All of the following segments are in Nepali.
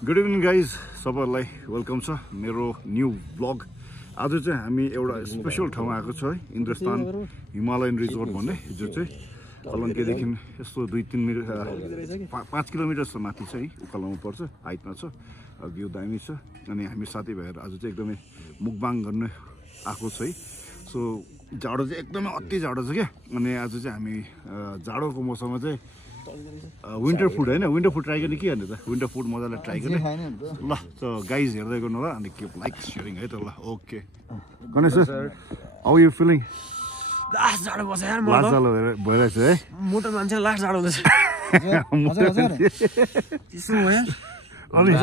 गुड इभिनिङ गाइज, सबैलाई वेलकम छ मेरो न्यू ब्लग। आज चाहिँ हामी एउटा स्पेसल ठाउँमा आएको छ है, इन्द्रस्थान हिमालयन रिजोर्ट भन्ने, जो चाहिँ कलङ्केदेखि यस्तो 2-3 मिटर 5 किलोमिटर जस्तो माथि छ है, उकालोमा पर्छ, हाइटमा छ, भ्यू दामी छ। अनि हामी साथीभाइहरू आज चाहिँ एकदमै मुकबाङ गर्न आएको छ है। सो जाडो चाहिँ एकदमै अति जाडो छ क्या। अनि आज चाहिँ हामी जाडोको मौसममा चाहिँ विन्टर फुड होइन, विन्टर फुड ट्राई गर्ने के गर्ने त, विन्टर फुड मजाले ट्राई गर्ने ल। त गाइज हेर्दै गर्नु होला अनि के लाइक सेयरिङ है त ल। Okay Ganesh sir, how you feeling? Last जाडो बस्छ यार, लास्ट जाडो भइरहेछ है, मोटो मान्छे लास्ट जाडो हुँदैछ। त्यसो हो यार। अनि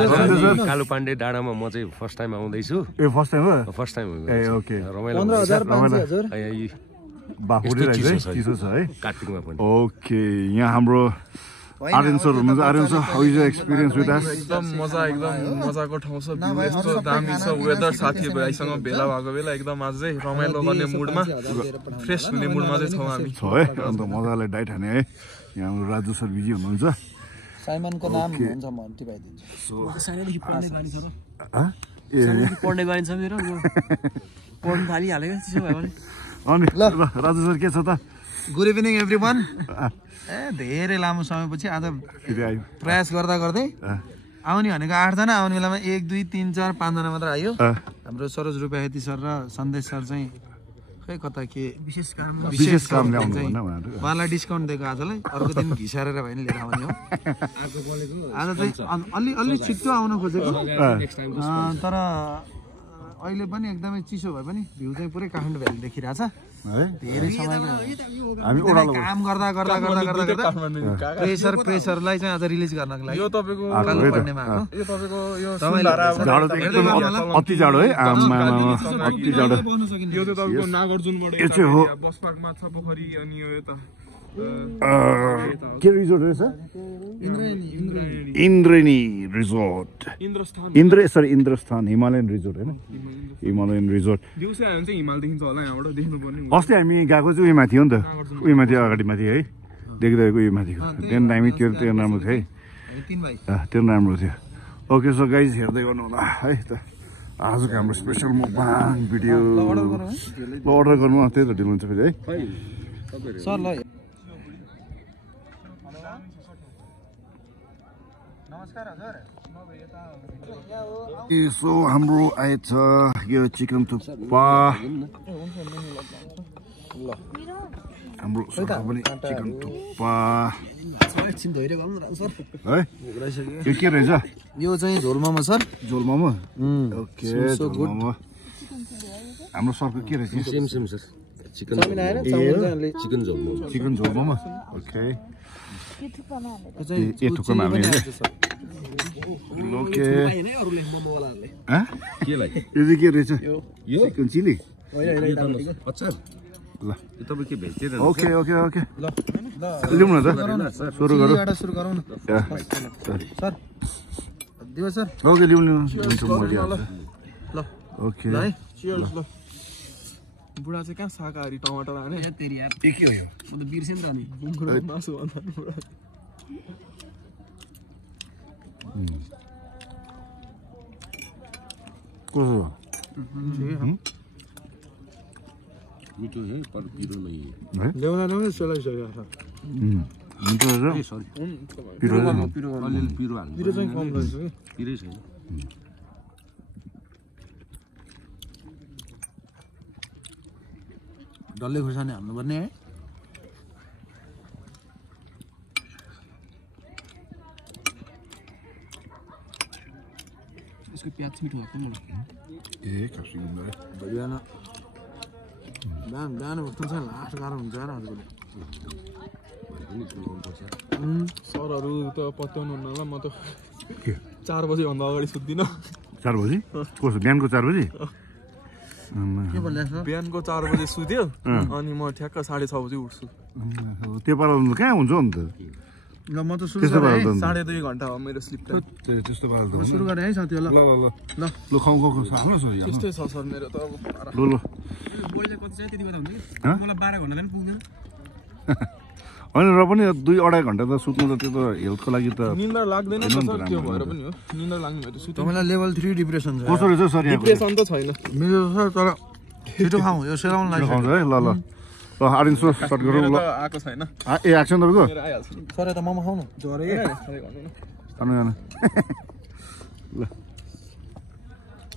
कालु पाण्डे डाँडामा म चाहिँ फर्स्ट टाइम आउँदैछु। ए फर्स्ट टाइम हो? फर्स्ट टाइम हो। ए ओके, रमाइलो चिसो छ है कार्तिकमा पनि। ओके, यहाँ हाम्रो आर्यन सर हुनुहुन्छ। Aryan sir, how is your experience with us? एकदम मजाको ठाउँ छ, भ्यू यस्तो दामी छ, वेदर साथीभाइसँग भेला भएको बेला एकदम आज चाहिँ रमाइलो गर्ने मुडमा, फ्रेस हुने मुडमा चाहिँ छौँ हामी। छ है, अन्त मजाले डाइट खाने है। यहाँ हाम्रो राजु सर बिजी हुनुहुन्छ। साइमनको नाम हुन्छ म अन्तिबाइदिन्छु। सानैदेखि पढ्ने बानी छ र, ए पढ्ने बानी छ मेरो, पढ्नु थालिहाल्यो क्या त्यसो भयो भने। अनि ल राजु सर के छ त? Good evening everyone. धेरै लामो समयपछि आज प्रयास गर्दा गर्दै आउने भनेको 8 जना, आउने बेलामा 1, 2, 3, 4, 5 जना मात्र आयो। हाम्रो सरोज रुपाखेती सर र सन्देश सर चाहिँ खै कता के विशेष काम ल्याउनु भन्न उहाँहरु। उहाँलाई डिस्काउन्ट दिएको आजलाई, अर्को दिन घिसारेर भए नि लिएर आउने हो। आज चाहिँ अलि छिट्टो आउन खोजेको, तर अहिले पनि एकदमै चिसो भए पनि भ्यू चाहिँ पुरै काठमाडौँ भ्याली देखिरहेछ है। धेरै समय हामी काम गर्दा प्रेसरलाई चाहिँ आज रिलिज गर्नको लागि यो तपाईको कालुपाण्डेमा आएको। यो तपाईको यो जाडो चाहिँ एकदम अति जाडो है, आमा अति जाडो। यो चाहिँ तपाईको नागार्जुनबाट यो चाहिँ हो बसपार्क माछा पोखरी, अनि यो यता के रिजोर्ट रहेछ? इन्द्रेणी रिजोर्ट, इन्द्रस्थान हिमालयन रिजोर्ट होइन, हिमालयन रिजोर्ट। दिउँसो आयो भने चाहिँ हिमाल देखिन्छ होला, यहाँबाट देख्नुपर्ने। अस्ति हामी गएको चाहिँ उयो माथि हो नि त, उयो माथि अगाडि माथि है, देख्दैको उयो माथि त्यहाँ दामी, त्यो राम्रो थियो है, त्यो राम्रो थियो। ओके सो गाइज हेर्दै गर्नु होला है त आजको हाम्रो स्पेसल मुकबाङ भिडियो। ल अर्डर गर्नु, त्यही त ढिलो हुन्छ फेरि है सर। ल सो हाम्रो आएछ यो चिकन थुक्पा, हाम्रो पनि चिकन थुक्पा है। यो के रहेछ? यो चाहिँ झोल मोमो सर। झोल मोमो, ओके झोल मोमो। हाम्रो सरको के रहेछ? सेम सर, चिकन झोल मोमो। चिकन झोल मोमो, ओके। ए थुक्पामा हाल्ने है। ओके, यो चाहिँ के रहेछ? Chicken chilli. ल तपाईँ के भेजिटेरियन? ओके ओके ओके, लिउँ न त, सुरु गरौँ न सर। दियो सर। ओके लिउँ ल। ओके बुढा चाहिँ कहाँ शाकाहारी टमाटर हाने के हो यो? म त बिर्सेँ नि त अनि बुङ्गुरो मासु भन्दा बुढा। कस्तो मिठो है, पर पिरो नै है? ल्याउँदा सेलाइसकेको छ। मिठो रहेछ, पिरो हाल्नु, पिरो चाहिँ कम रहेछ कि पिरै छैन। डल्ले खुर्सानी हाल्नुपर्ने है। यसको प्याज मिठो भएको मलाई। ए क्याप्सिकम है। बिहान उठ्नु चाहिँ लास्ट गाह्रो हुन्छ यार आजकल। सरहरू त पत्याउनु हुन्न होला, म त 4 बजीभन्दा अगाडि सुत्दिनँ। 4 बजी? कस्तो बिहानको 4 बजी? के भन्दै छ? बिहानको 4 बजे सुत्यो, अनि म ठ्याक्क 6:30 बजी उठ्छु। त्यो पाराले कहाँ हुन्छ नि त? ल म त सुरु त्यस्तो गरेँ। पाराले त 2.5 घन्टा हो मेरो स्लिप टाइम। त्यस्तो पाराले त म सुरु गरेँ है साथीहरु। ल ल ल ल ल खाऊ खाऊ खाऊ न सर यहाँ। त्यस्तै छ सर मेरो त अब। ल ल बोइलर कति चाहिँ त्यति बेला हुन्छ कि हँ? मलाई 12 घन्टा पनि पुग्दैन। होइन र पनि 2-2.5 घन्टा त सुत्नु त त्यो त हेल्थको लागि त निन्द्रा लाग्दैन नि सर त्यो भएर पनि हो निन्द्रा लाग्ने भएर सुत्नु तपाईँलाई लेभल 3 डिप्रेसन छ कसो रहेछ सर यहाँ डिप्रेसन त छैन मेरो सर तर छिटो खाऊ यो सेलाउन लाग्छ खाउँछ है ल ल ल आर्यन सर स्टार्ट गरौँ ल आएको छैन ए आएको छैन तपाईँको मेरो आइहाल्छ सर यता मोमो खाऊ न जरे के भन्नु न जानु जानु ल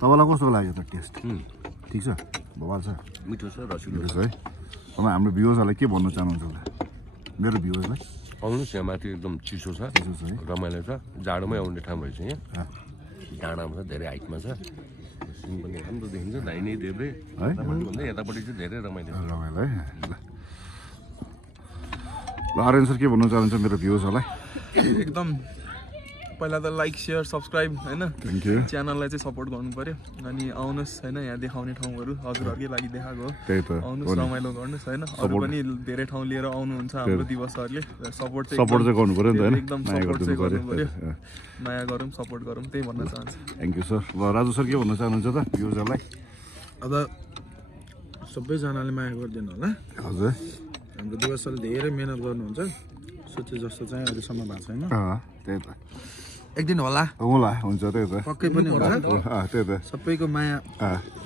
तपाईँलाई कस्तो लाग्यो त टेस्ट ठिक छ बवाल छ मिठो छ रसिलो ठिक छ है तपाईँ हाम्रो भ्युवर्सहरूलाई के भन्न चाहनुहुन्छ होला मेरो भ्युवर्सलाई आउनुहोस् यहाँ माथि एकदम चिसो छ रमाइलो छ जाडोमै आउने ठाउँ रहेछ यहाँ डाँडामा छ धेरै हाइटमा छ सिन पनि राम्रो देखिन्छ दाहिने देब्रे भन्दा यतापट्टि चाहिँ धेरै रमाइलो रमाइलो है ल आर्यन सर के भन्नु चाहनुहुन्छ मेरो भ्युवर्सहरूलाई एकदम पहिला त लाइक शेयर सब्स्क्राइब हैन थ्याङ्क यू च्यानललाई चाहिँ सपोर्ट गर्नु पर्यो अनि आउनुहोस् हैन यहाँ देखाउने ठाउँहरू हजुरहरूकै लागि देखाएको हो त्यही त आउनुहोस् रमाइलो गर्नुहोस् हैन अरू पनि धेरै ठाउँ लिएर आउनुहुन्छ हाम्रो दिवसहरूले सपोर्ट चाहिँ गर्नु पर्यो नि त हैन एकदम सपोर्ट चाहिँ गर्नु पर्यो नयाँ गरौँ सपोर्ट गरौँ त्यही भन्न चाहन्छु थ्याङ्क यू सर ल राजु सर के भन्न चाहनुहुन्छ त भ्युवर्सहरूलाई अब सबैजनाले माया गरिदिनु होला हजुर हाम्रो दिवसले धेरै मेहनत गर्नुहुन्छ सोचे जस्तो चाहिँ अहिलेसम्म भएको छैन त्यही त एक दिन होला हुन्छ त्यही त पक्कै पनि हुन्छ त्यही त सबैको माया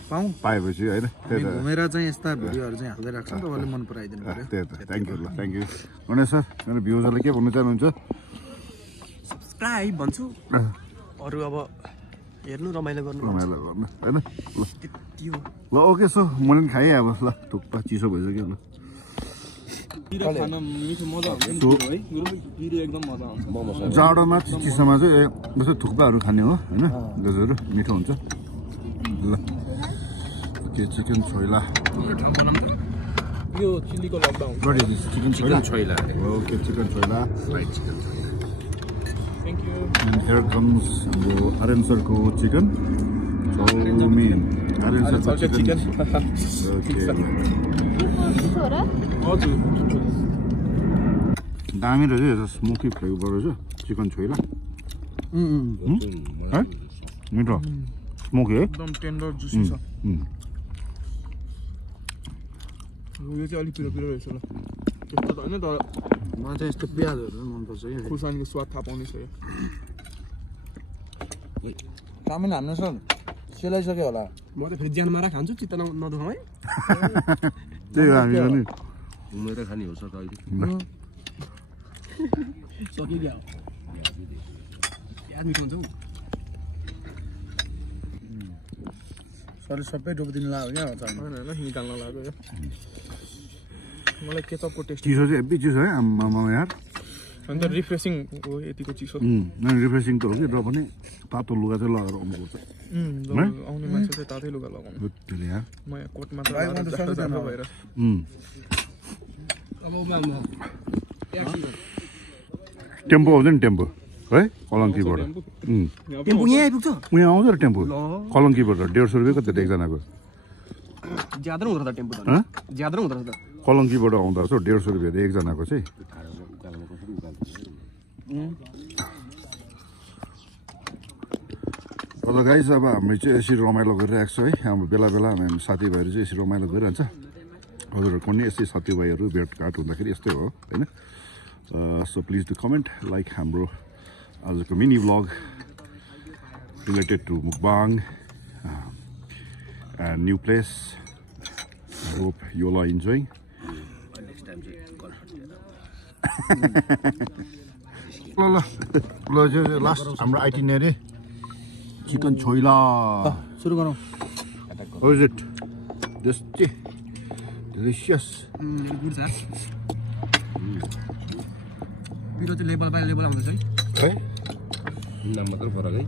पाऊँ पाएपछि होइन त्यही त घुमेर चाहिँ यस्ता भिडियोहरू चाहिँ हाल्दै राख्छ तपाईँले मन पराइदिनु पर्यो त्यही त थ्याङ्क यू ल थ्याङ्क यू गणेश सर मेरो भ्युजरले के भन्नु चाहनुहुन्छ सब्स्क्राइब भन्छु अरू अब हेर्नु रमाइलो गर्नु रमाइलो गर्नु होइन ल ओके सो मैले पनि खाएँ अब ल थुक्पा चिसो भइसक्यो ल खान मिठो मजा हुन्छ है गिरी एकदम मजा आउँछ जाडोमा चिसोमा चाहिँ जस्तै थुक्पाहरू खाने हो होइन गजहरू मिठो हुन्छ ल के चिकन छोइला यो चिल्लीको लकडाउन चिकन छोइला ओके चिकन छोइला fried chicken thank you and here comes हाम्रो आर्यन सरको चिकन चाउमिन आर्यन सरको चिकन हजुर दामी रहेछ स्मोकी फ्लेभर रहेछ चिकन छोइला है मिठो स्मोकी है एकदम टेन्डर जुसी छ यो चाहिँ अलिक पिरो पिरो रहेछ ल त्यस्तो त होइन तर मलाई चाहिँ यस्तो प्याजहरू मनपर्छ कि खुर्सानीको स्वाद थाहा पाउने छ यो चाउमिन हान्नु सर सेलाइसक्यो होला म त फेरि ज्यान मारा खान्छु चित्त नदुखाउँ है त्यही हो हामी पनि घुमेर खाने हो सर अहिले सकिगयो प्याज मिठो हुन्छ हौ सर सबै डुबिदिनु लाग्यो क्या होइन निकाल्न लाग्यो यो मलाई केचपको टेस्ट चिसो चाहिँ हेब्बी चिसो है आम्मामा यार अन्त रिफ्रेसिङ हो यतिको चिसो रिफ्रेसिङ त हो कि र पनि तातो लुगा चाहिँ लगाएर आउनुपर्छ आउने मान्छे चाहिँ तातै लुगा लगाउनु यार म यहाँ कोटमा त भएर टेम्पो आउँछ नि टेम्पो है कलङ्कीबाट टेम्पो यहाँ आइपुग्छ यहाँ आउँछ र टेम्पो कलङ्कीबाट 150 रुपियाँ कति एकजनाको ज्यादा हुँदो रहेछ टेम्पो त ज्यादा हुँदो रहेछ कलङ्कीबाट आउँदो रहेछ 150 रुपियाँ एकजनाको चाहिँ हजुर गाइस अब हामी चाहिँ यसरी रमाइलो गरिरहेको छ है हाम्रो बेला बेला हामी साथीभाइहरू चाहिँ यसरी रमाइलो गरिरहन्छ हजुरहरूको पनि यस्तै साथीभाइहरू भेटघाट हुँदाखेरि यस्तै हो होइन so please do comment like हाम्रो आजको mini vlog related to mukbang new place I hope you all are enjoying ल लास्ट हाम्रो आइटिनेरी चिकन छोइला सुरु गरौँ How is it? Delicious. Good छ पिरो चाहिँ लेभल बाई लेभल आउँदैछ है नाम मात्र फरक है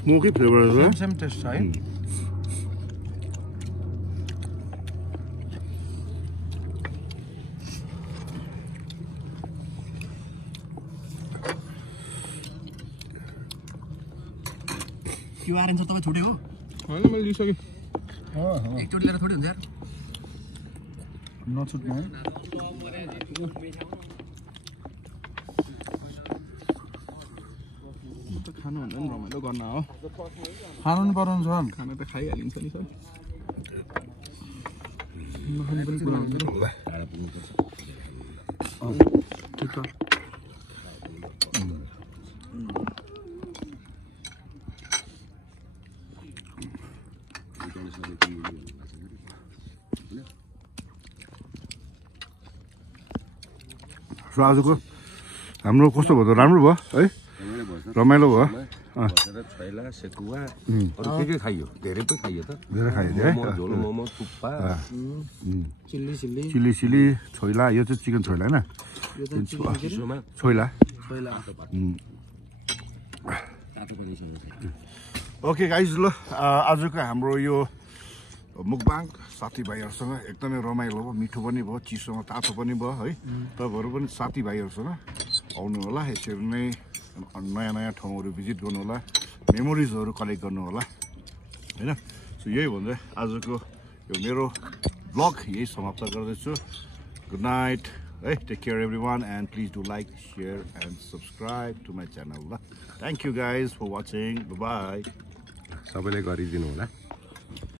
स्मोकी फ्लेभर है सेम टेस्ट छ है त्यो आर्यन सर तपाईँ छुट्यो हो होइन मैले लिइसकेँ एकचोटि लिएर थोरै हुन्छ यार नछुट्नु है खानुभन्दा पनि रमाइलो गर्न हो खानु नि पराउनु छ खाना त खाइहालिन्छ नि सर नखानु पनि कुरा हुन्छ नि टाढा पुग्नुपर्छ ठिक छ सो आजको हाम्रो कस्तो भयो त राम्रो भयो है रमाइलो भयो छैला सेकुवा अरू के खाइयो धेरै पो खाइयो त धेरै खायो है झोल मोमो थुक्पा चिल्ली सिली छोइला यो चाहिँ चिकन छोइला होइन छोइला ओके गाइज ल आजको हाम्रो यो मुकबाङ साथीभाइहरूसँग एकदमै रमाइलो भयो मिठो पनि भयो चिसोमा तातो पनि भयो है तपाईँहरू पनि साथीभाइहरूसँग आउनु होला यसरी नै नयाँ नयाँ ठाउँहरू भिजिट गर्नु होला मेमोरिजहरू कलेक्ट गर्नु होला होइन सो यही भन्दै आजको यो मेरो ब्लग यही समाप्त गर्दैछु गुड नाइट है take care everyone and please do like share and subscribe to my channel ल thank you guys for watching bye सबैले गरिदिनु होला